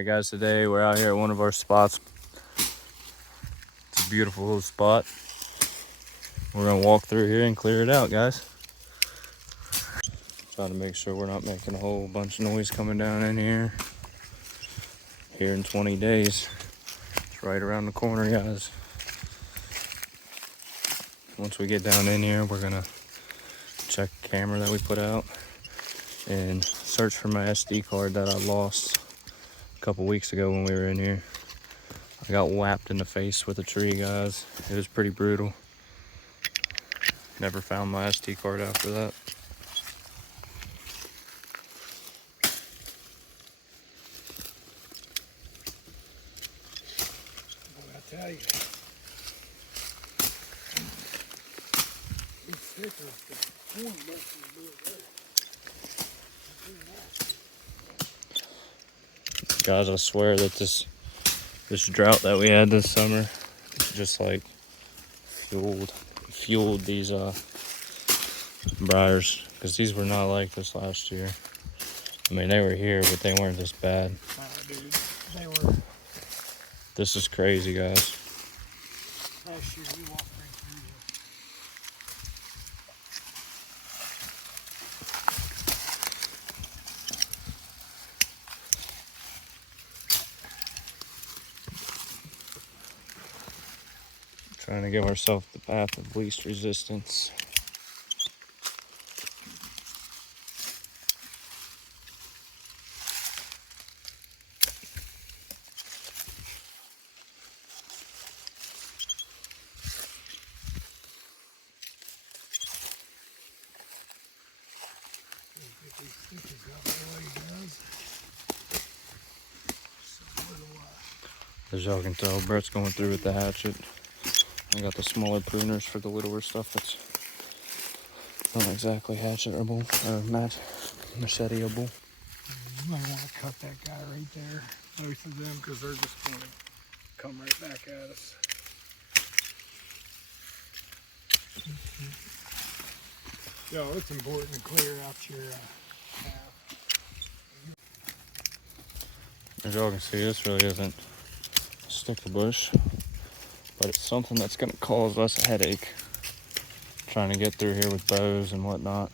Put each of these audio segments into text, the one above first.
Alright guys, today we're out here at one of our spots. It's a beautiful little spot. We're gonna walk through here and clear it out, guys. Trying to make sure we're not making a whole bunch of noise coming down in here. Here in 20 days. It's right around the corner, guys. Once we get down in here, we're gonna check the camera that we put out and search for my SD card that I lost a couple weeks ago when we were in here. I got whapped in the face with a tree, guys. It was pretty brutal. Never found my SD card after that. I tell you, these stickers, the corn busting do it there. Guys, I swear that this drought that we had this summer just like fueled these briars, because these were not like this last year. I mean, they were here, but they weren't this bad. Dude, they were. This is crazy, guys. Last year we walked right through here. Trying to give ourselves the path of least resistance. Get these stickers out of the way, guys. So As y'all can tell, Brett's going through with the hatchet. I got the smaller pruners for the littler stuff that's not exactly hatchetable or macheteable. you might want to cut that guy right there, both of them, because they're just going to come right back at us. Yo, it's important to clear out your path. As y'all can see, this really isn't a sticker bush, but it's something that's going to cause us a headache trying to get through here with bows and whatnot.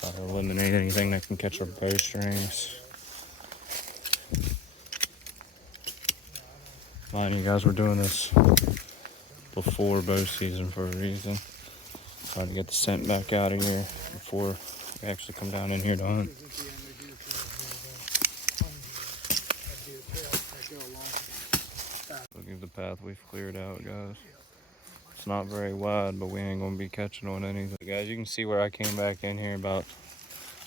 Try to eliminate anything that can catch our bowstrings. Mind you guys, we're doing this before bow season for a reason. Trying to get the scent back out of here before we actually come down in here to hunt. Look at the path we've cleared out, guys. It's not very wide, but we ain't gonna be catching on anything. Guys, you can see where I came back in here about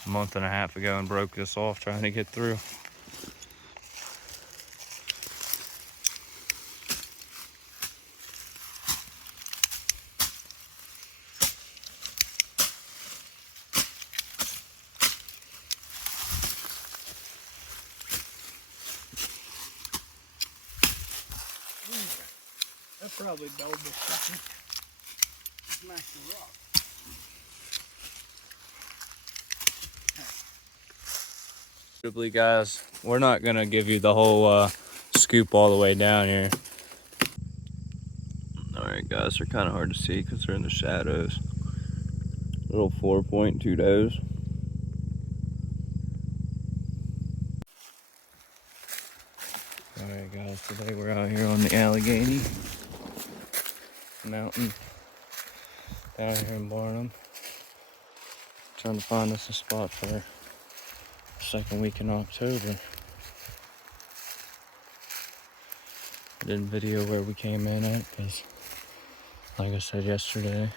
a month and a half ago and broke this off trying to get through. That probably dulled the sucker. Smack the rock. Guys, we're not gonna give you the whole scoop all the way down here. Alright guys, they're kind of hard to see because they're in the shadows. Little 4.2 does. Alright guys, today we're out here on the Allegheny Mountain down here in Barnum. Trying to find us a spot for the second week in October. I didn't video where we came in at because, like I said yesterday, it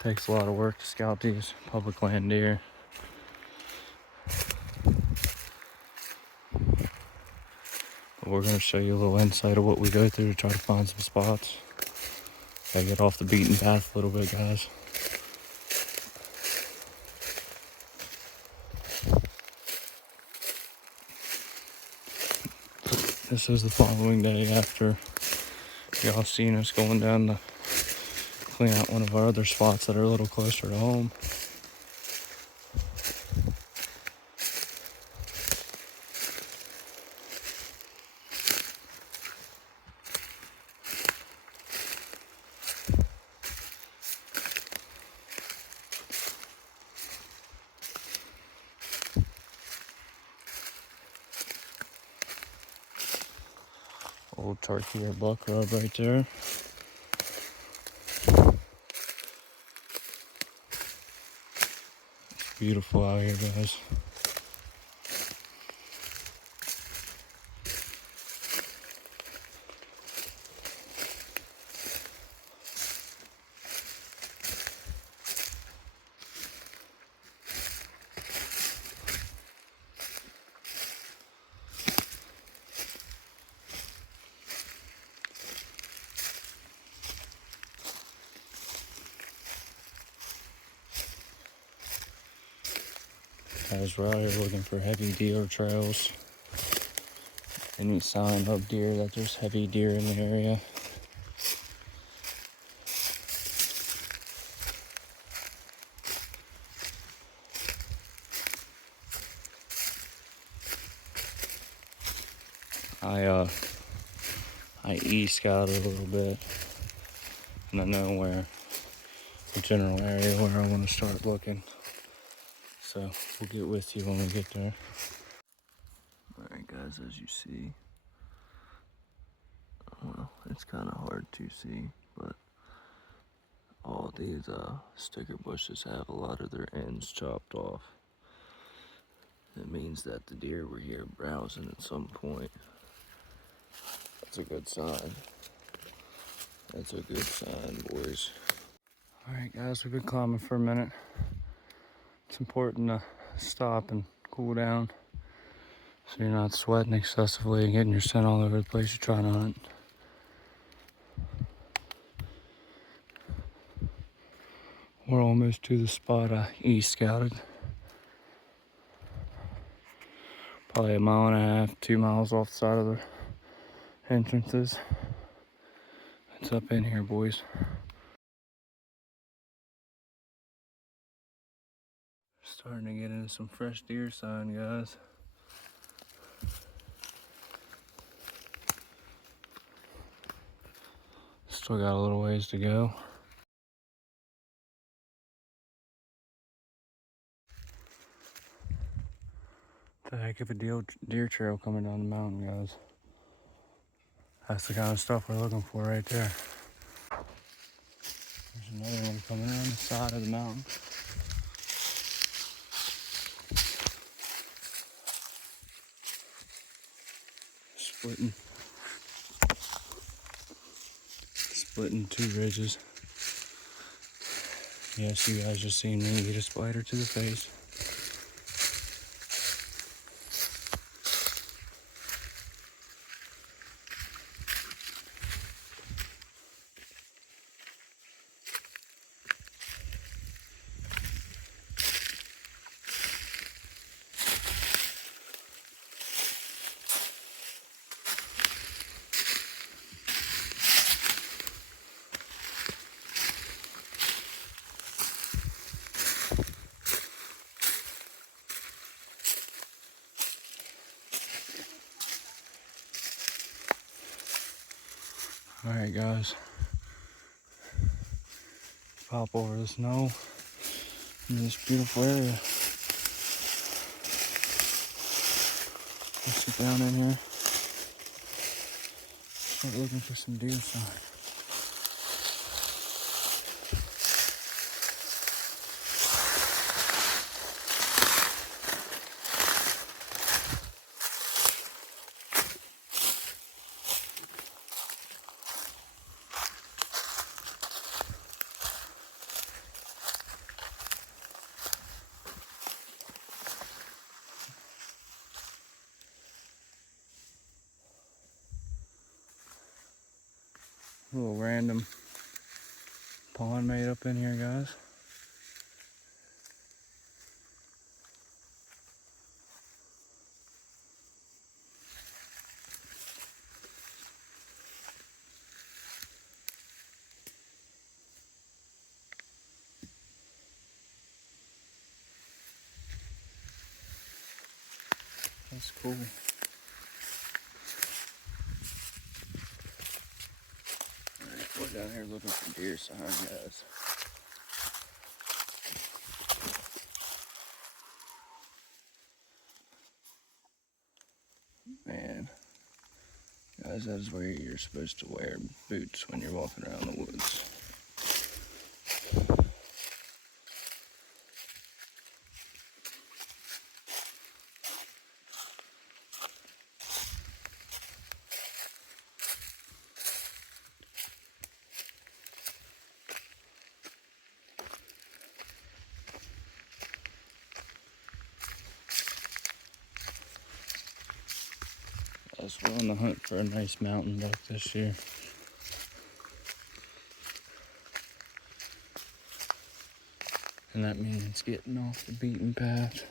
takes a lot of work to scout these public land deer. But we're going to show you a little insight of what we go through to try to find some spots. Gotta get off the beaten path a little bit, guys. This is the following day after y'all seen us going down to clean out one of our other spots that are a little closer to home. Old turkey or buck rub right there. It's beautiful out here, guys. Guys, we're out here looking for heavy deer trails. Any sign of deer, that there's heavy deer in the area. I e-scouted a little bit, and I know where the general area where I want to start looking. So we'll get with you when we get there. Alright guys, as you see, well, it's kind of hard to see, but all these sticker bushes have a lot of their ends chopped off. It means that the deer were here browsing at some point. That's a good sign. That's a good sign, boys. Alright guys, we've been climbing for a minute. It's important to stop and cool down so you're not sweating excessively and getting your scent all over the place you're trying to hunt. We're almost to the spot I e-scouted. Probably a mile and a half, 2 miles off the side of the entrances. It's up in here, boys. Starting to get into some fresh deer sign, guys. Still got a little ways to go. The heck of a deer trail coming down the mountain, guys. That's the kind of stuff we're looking for right there. There's another one coming around the side of the mountain. Splitting two ridges. Yes, you guys just seen me get a spider to the face. Alright guys, pop over the snow in this beautiful area. Let's sit down in here, start looking for some deer sign. A little random pond made up in here, guys. That's cool. Alright, we're down here looking for deer sign, guys. Man, guys, that is where you're supposed to wear boots when you're walking around the woods. Guys, we're on the hunt for a nice mountain buck this year. And that means getting off the beaten path.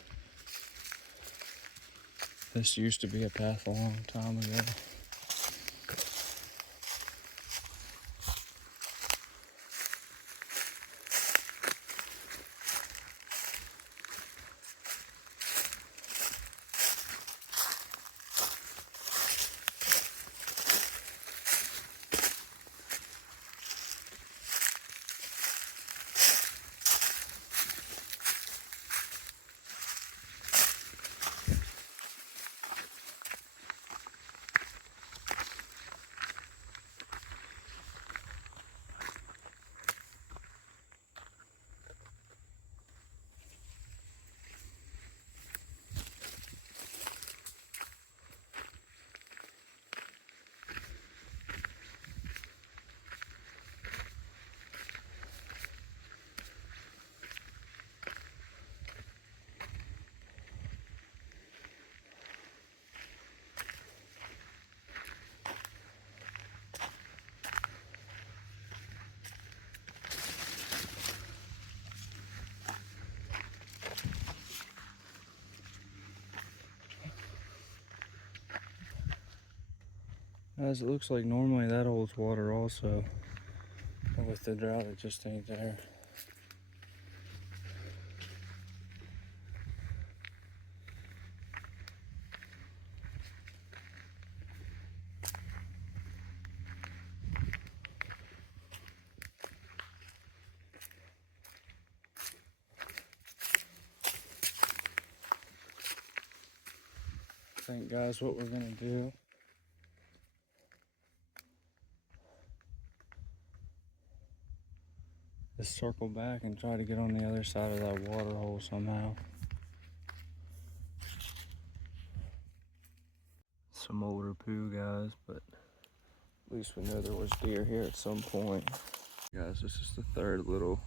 This used to be a path a long time ago. Guys, it looks like normally that holds water also, but with the drought it just ain't there. I think, guys, what we're gonna do is circle back and try to get on the other side of that water hole somehow. Some older poo, guys, but at least we know there was deer here at some point. Guys, this is the third little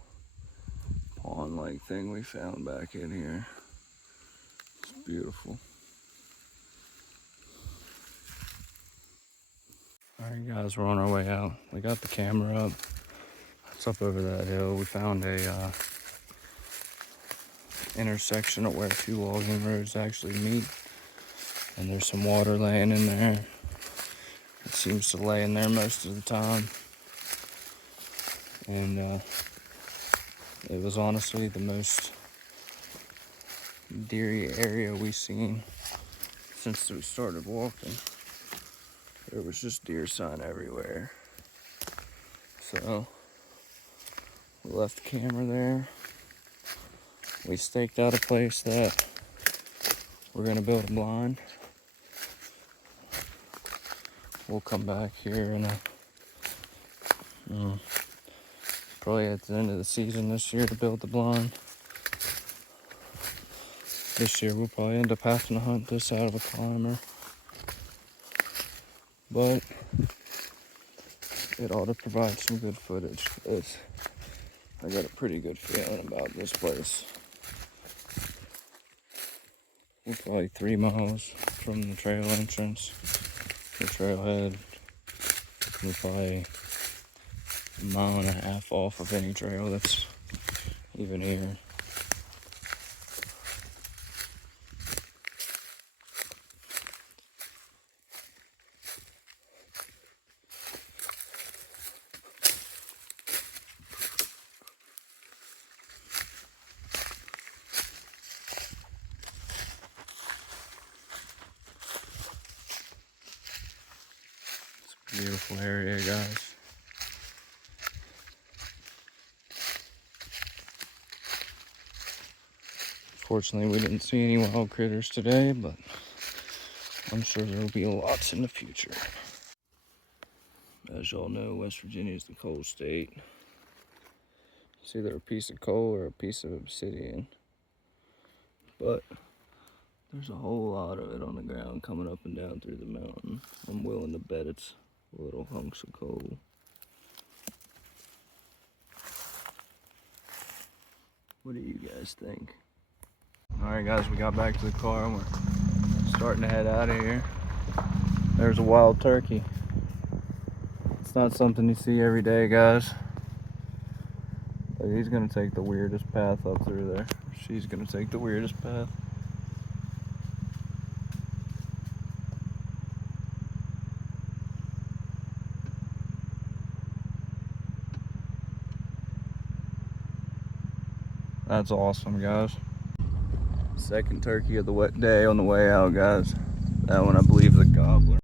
pond-like thing we found back in here. It's beautiful. Alright guys, we're on our way out. We got the camera up. It's up over that hill. We found a intersection of where two logging roads actually meet. And there's some water laying in there. It seems to lay in there most of the time. And it was honestly the most deery area we've seen since we started walking. There was just deer sign everywhere. So we left the camera there. We staked out a place that we're gonna build a blind. We'll come back here and probably at the end of the season this year to build the blind. This year we'll probably end up having to hunt this out of a climber. But it ought to provide some good footage. I got a pretty good feeling about this place. We're probably 3 miles from the trail entrance, the trailhead. We're probably 1.5 miles off of any trail that's even here. Beautiful area, guys. Fortunately, we didn't see any wild critters today, but I'm sure there will be lots in the future. As y'all know, West Virginia is the coal state. It's either a piece of coal or a piece of obsidian. But there's a whole lot of it on the ground coming up and down through the mountain. I'm willing to bet it's little hunks of coal. What do you guys think? Alright guys, we got back to the car and we're starting to head out of here. There's a wild turkey. It's not something you see every day, guys. But he's gonna take the weirdest path up through there. She's gonna take the weirdest path. That's awesome, guys. Second turkey of the wet day on the way out, guys. That one, I believe, the gobbler.